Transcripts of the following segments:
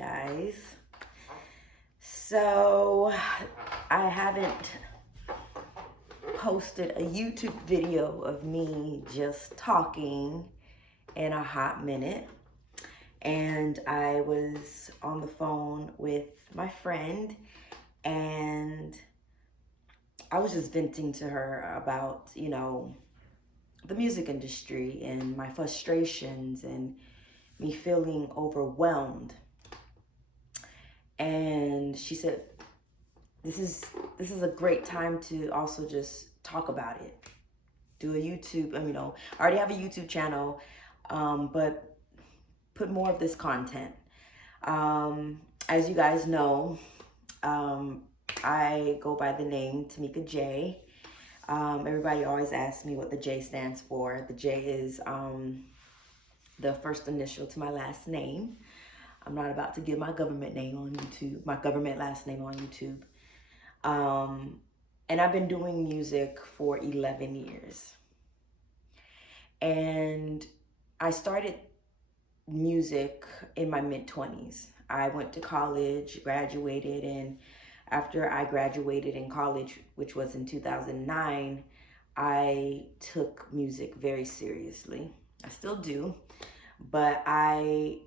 guys. So I haven't posted a YouTube video of me just talking in a hot minute. And I was on the phone with my friend and I was just venting to her about, the music industry and my frustrations and me feeling overwhelmed. And she said, this is a great time to also just talk about it. Do a YouTube, I already have a YouTube channel, but put more of this content. As you guys know, I go by the name Tamika J. Everybody always asks me what the J stands for. The J is the first initial to my last name. I'm not about to give my government name on YouTube, my government last name on YouTube. And I've been doing music for 11 years. And I started music in my mid-20s. I went to college, graduated, and after I graduated in college, which was in 2009, I took music very seriously. I still do, but I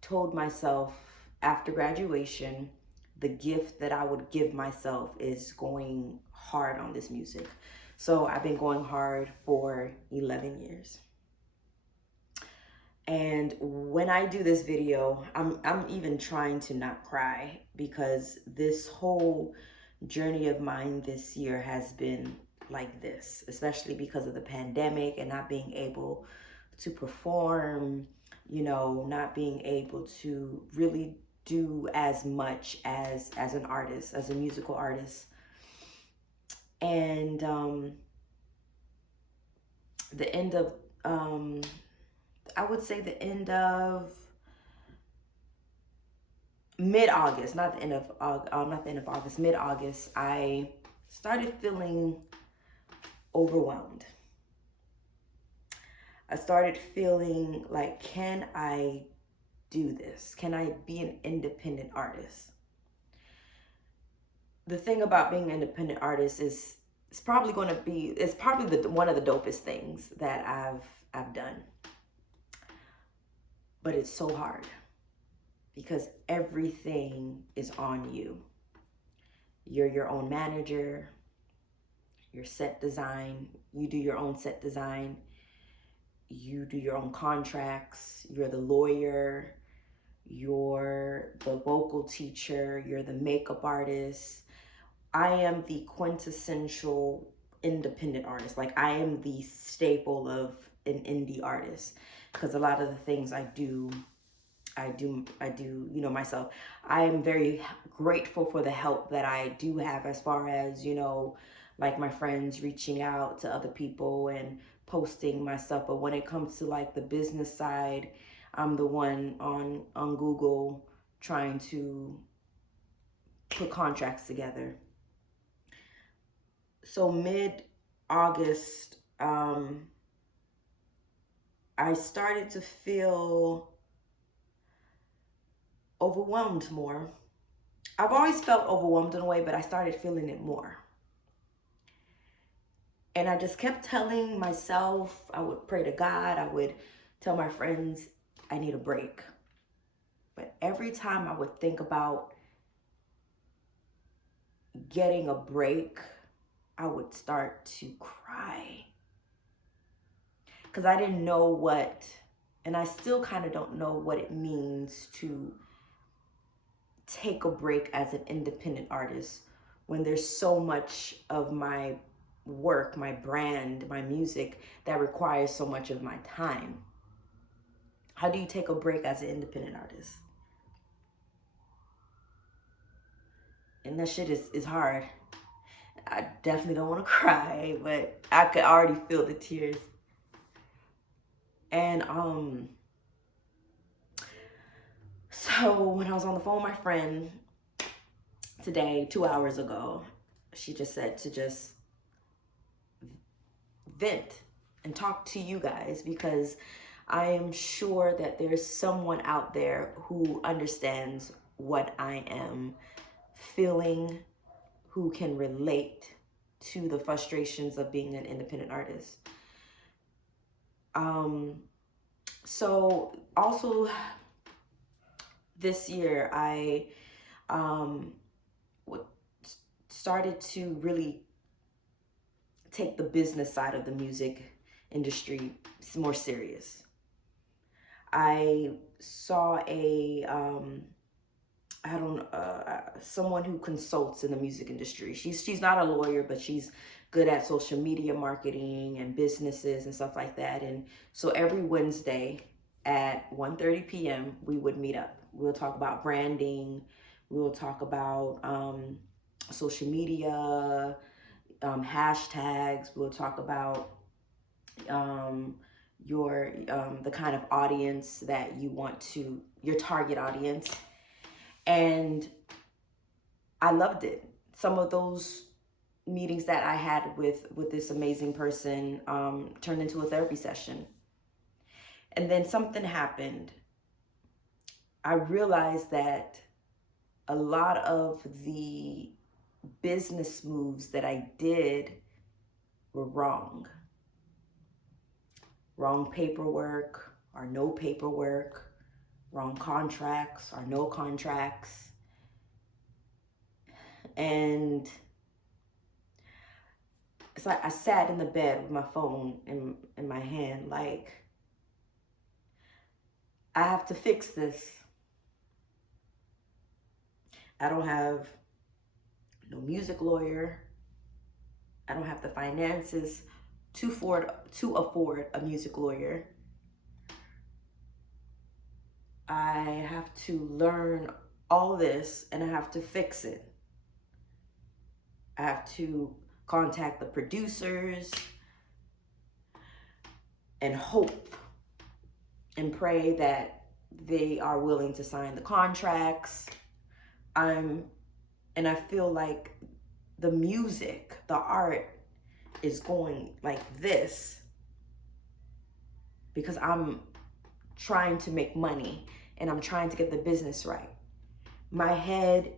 told myself after graduation, the gift that I would give myself is going hard on this music. So I've been going hard for 11 years. And when I do this video, I'm even trying to not cry because this whole journey of mine this year has been like this, especially because of the pandemic and not being able to perform, not being able to really do as much as an artist, as a musical artist. And the end of I would say the end of mid-August, not the end of August, mid-August, I started feeling overwhelmed. I started feeling like, can I do this? Can I be an independent artist? The thing about being an independent artist is it's probably one of the dopest things that I've done. But it's so hard because everything is on you. You're your own manager, your set design, you do your own set design, you do your own contracts, you're the lawyer, you're the vocal teacher, you're the makeup artist. I am the quintessential independent artist. Like, I am the staple of an indie artist because a lot of the things I do myself. I am very grateful for the help that I do have as far as, like my friends reaching out to other people and posting my stuff. But when it comes to like the business side, I'm the one on Google trying to put contracts together. So mid-August, I started to feel overwhelmed more. I've always felt overwhelmed in a way, but I started feeling it more. And I just kept telling myself, I would pray to God, I would tell my friends, I need a break. But every time I would think about getting a break, I would start to cry. Because I didn't know what, and I still kind of don't know what it means to take a break as an independent artist when there's so much of my work, my brand, my music that requires so much of my time. How do you take a break as an independent artist? And that shit is hard. I definitely don't want to cry, but I could already feel the tears. And so when I was on the phone with my friend today, 2 hours ago, she just said to just vent and talk to you guys because I am sure that there's someone out there who understands what I am feeling, who can relate to the frustrations of being an independent artist. So also this year, I started to really take the business side of the music industry more serious. I saw someone who consults in the music industry. She's not a lawyer, but she's good at social media marketing and businesses and stuff like that. And so every Wednesday at 1:30 p.m. we would meet up. We'll talk about branding. We'll talk about social media, hashtags. We'll talk about the kind of audience that you want to, your target audience. And I loved it. Some of those meetings that I had with this amazing person turned into a therapy session. And then something happened. I realized that a lot of the business moves that I did were wrong. Wrong paperwork or no paperwork, wrong contracts or no contracts. And it's like I sat in the bed with my phone in my hand, like, I have to fix this. I don't have no music lawyer. I don't have the finances to afford a music lawyer. I have to learn all this and I have to fix it. I have to contact the producers and hope and pray that they are willing to sign the contracts. And I feel like the music, the art is going like this because I'm trying to make money and I'm trying to get the business right. My head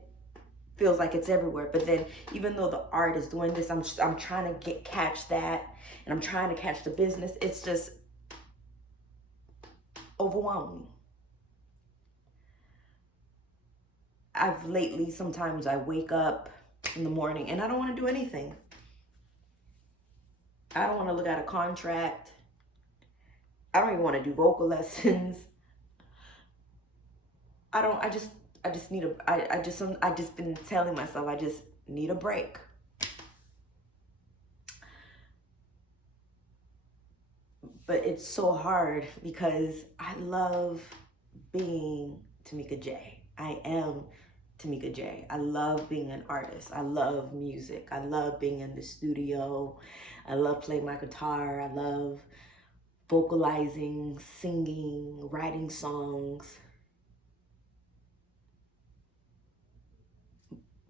feels like it's everywhere, but then even though the art is doing this, I'm trying to catch that, and I'm trying to catch the business. It's just overwhelming. Sometimes I wake up in the morning and I don't want to do anything. I don't want to look at a contract. I don't even want to do vocal lessons. I just been telling myself I just need a break. But it's so hard because I love being Tamika J. I am Tamika J. I love being an artist. I love music. I love being in the studio. I love playing my guitar. I love vocalizing, singing, writing songs.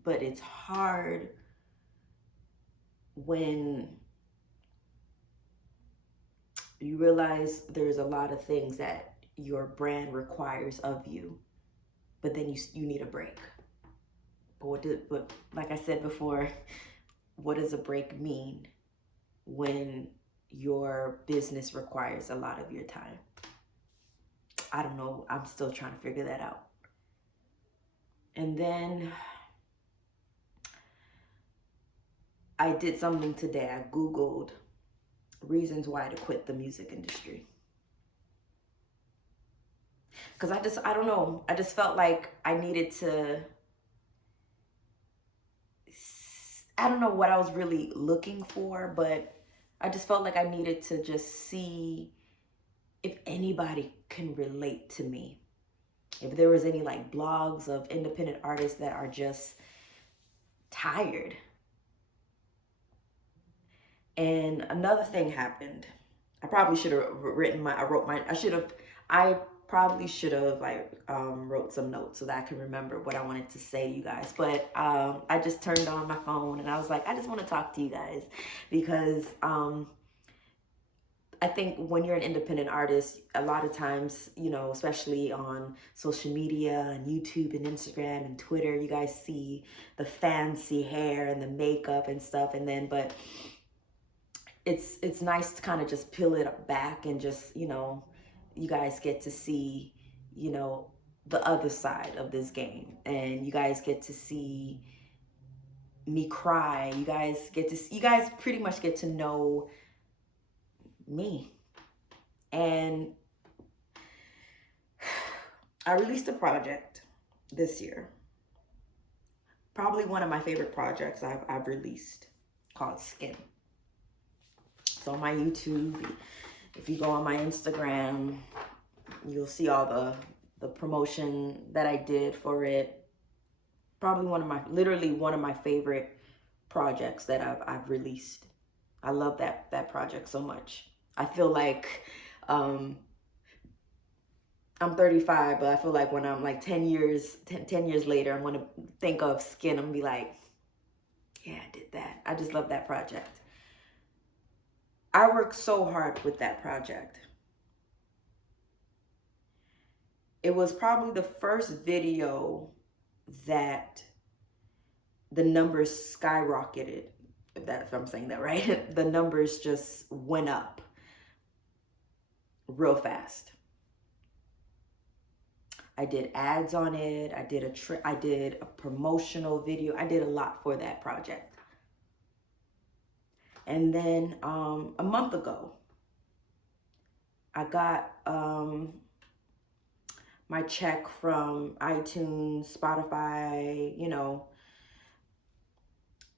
But it's hard when you realize there's a lot of things that your brand requires of you, but then you need a break. But like I said before, what does a break mean when your business requires a lot of your time? I don't know. I'm still trying to figure that out. And then I did something today. I Googled reasons why to quit the music industry. Because I don't know. I just felt like I needed to, I don't know what I was really looking for, but I just felt like I needed to just see if anybody can relate to me. If there was any like blogs of independent artists that are just tired. And another thing happened. I probably should have I probably should have wrote some notes so that I can remember what I wanted to say to you guys. But I just turned on my phone and I was like, I just want to talk to you guys because I think when you're an independent artist, a lot of times, you know, especially on social media and YouTube and Instagram and Twitter, you guys see the fancy hair and the makeup and stuff. And then, but it's nice to kind of just peel it back and just, you know, you guys get to see, you know, the other side of this game. And you guys get to see me cry. You guys pretty much get to know me. And I released a project this year. Probably one of my favorite projects I've released, called Skin. So on my YouTube, if you go on my Instagram, you'll see all the promotion that I did for it. Probably literally one of my favorite projects that I've released. I love that project so much. I feel like I'm 35, but I feel like when I'm like 10 years later, I'm going to think of Skin. I'm going to be like, yeah, I did that. I just love that project. I worked so hard with that project. It was probably the first video that the numbers skyrocketed, if I'm saying that right. The numbers just went up real fast. I did ads on it. I did a promotional video. I did a lot for that project. And then a month ago, I got my check from iTunes, Spotify, you know,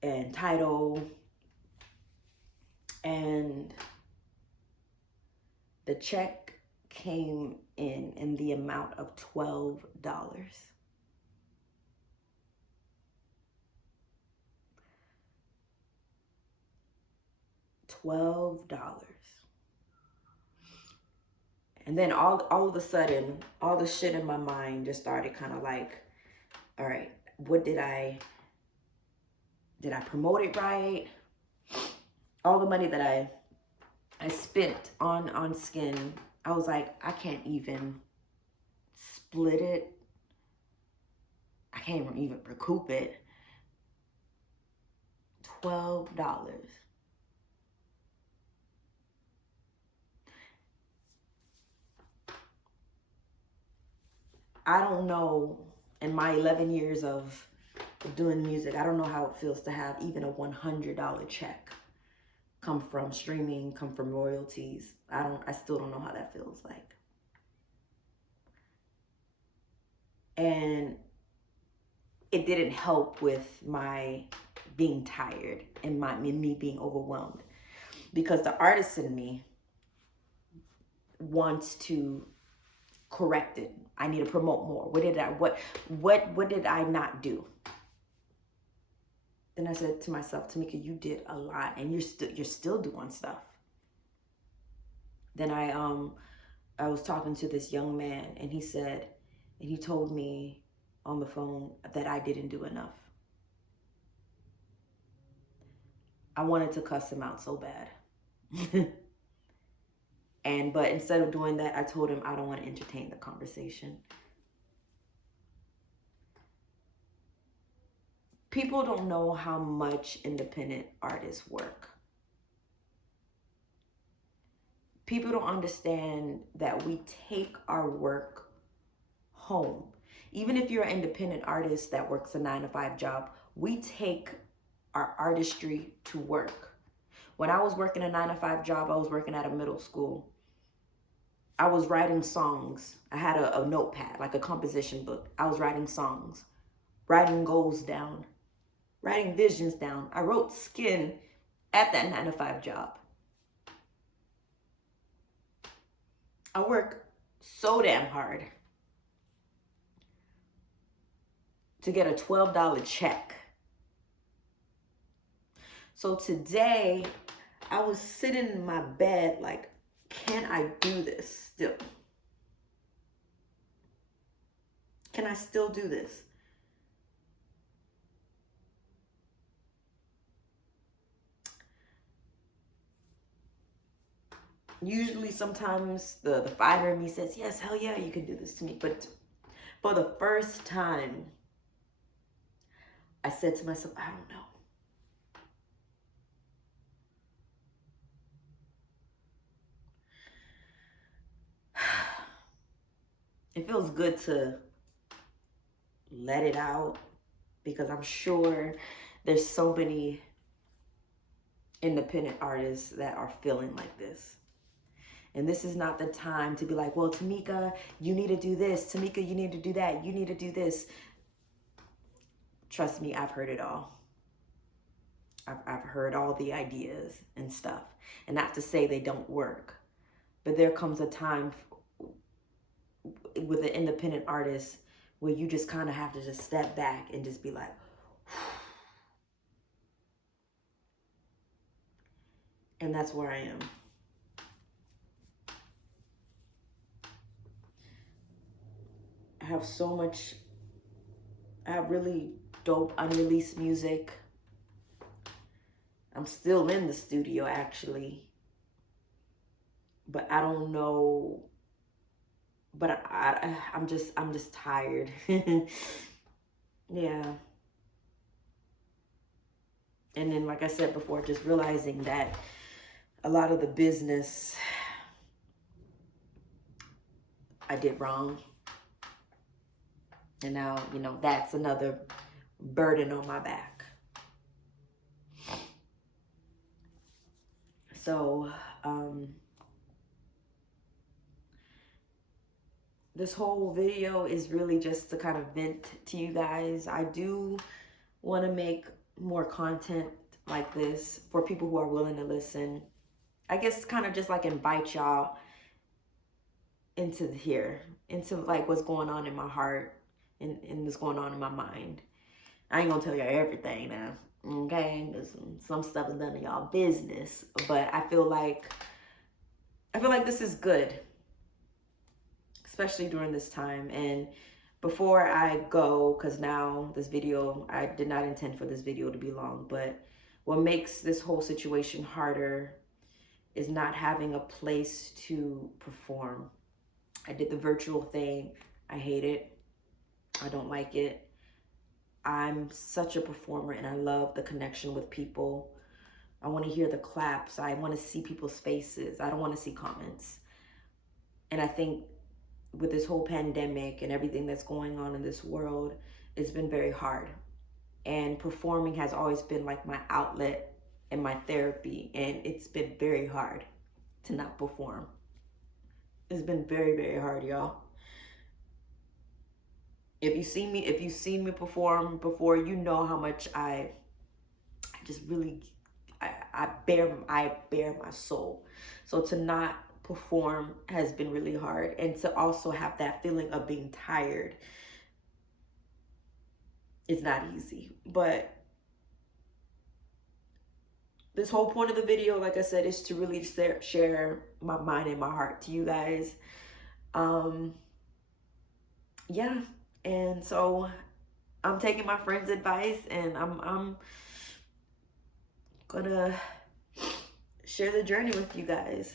and Tidal. And the check came in the amount of $12. $12. And then all of a sudden, all the shit in my mind just started kind of like, all right, what did I promote it right? All the money that I spent on Skin, I was like, I can't even split it. I can't even recoup it. $12. I don't know, in my 11 years of doing music, I don't know how it feels to have even a $100 check come from streaming, come from royalties. I still don't know how that feels like. And it didn't help with my being tired and me being overwhelmed, because the artist in me wants to correct it. I need to promote more. What did I not do? Then I said to myself, Tamika, you did a lot, and you're still doing stuff. Then I was talking to this young man, and he told me on the phone that I didn't do enough. I wanted to cuss him out so bad. But instead of doing that, I told him I don't want to entertain the conversation. People don't know how much independent artists work. People don't understand that we take our work home. Even if you're an independent artist that works a 9-to-5 job, we take our artistry to work. When I was working a 9-to-5 job, I was working at a middle school. I was writing songs. I had a notepad, like a composition book. I was writing songs, writing goals down, writing visions down. I wrote Skin at that 9-to-5 job. I work so damn hard to get a $12 check. So today, I was sitting in my bed like, can I do this still? Can I still do this? Usually, sometimes the fighter in me says, yes, hell yeah, you can do this to me. But for the first time, I said to myself, I don't know. It feels good to let it out, because I'm sure there's so many independent artists that are feeling like this. And this is not the time to be like, well, Tamika, you need to do this. Tamika, you need to do that. You need to do this. Trust me, I've heard it all. I've heard all the ideas and stuff. And not to say they don't work, but there comes a time with an independent artist where you just kind of have to just step back and just be like, and that's where I am. I have so much, I have really dope unreleased music. I'm still in the studio actually, but I don't know, but I'm just tired. Yeah. And then, like I said before, just realizing that a lot of the business I did wrong. And now, you know, that's another burden on my back. So, this whole video is really just to kind of vent to you guys. I do want to make more content like this for people who are willing to listen. I guess kind of just like invite y'all into here, into like what's going on in my heart and what's going on in my mind. I ain't gonna tell y'all everything now, okay? Some stuff is none of y'all business, but I feel like this is good, especially during this time. And before I go, because now this video, I did not intend for this video to be long, but what makes this whole situation harder is not having a place to perform. I did the virtual thing. I hate it. I don't like it. I'm such a performer and I love the connection with people. I want to hear the claps. I want to see people's faces. I don't want to see comments. And I think with this whole pandemic and everything that's going on in this world, it's been very hard. And performing has always been like my outlet and my therapy. And it's been very hard to not perform. It's been very, very hard, y'all. If you've seen me perform before, you know how much I just really, I bare my soul. So to not perform has been really hard. And to also have that feeling of being tired is not easy. But this whole point of the video, like I said, is to really share my mind and my heart to you guys. Yeah. And so I'm taking my friend's advice and I'm gonna share the journey with you guys.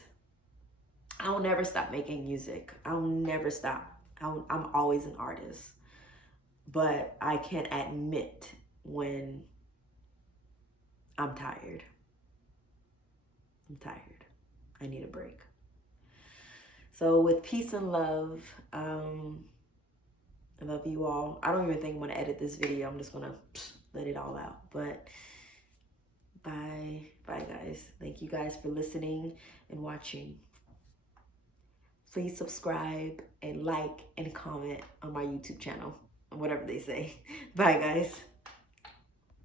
I'll never stop making music. I'll never stop. I'm always an artist. But I can admit when I'm tired. I'm tired. I need a break. So with peace and love, I love you all. I don't even think I'm going to edit this video. I'm just going to let it all out. But bye. Bye, guys. Thank you guys for listening and watching. Please subscribe and like and comment on my YouTube channel, whatever they say. Bye, guys.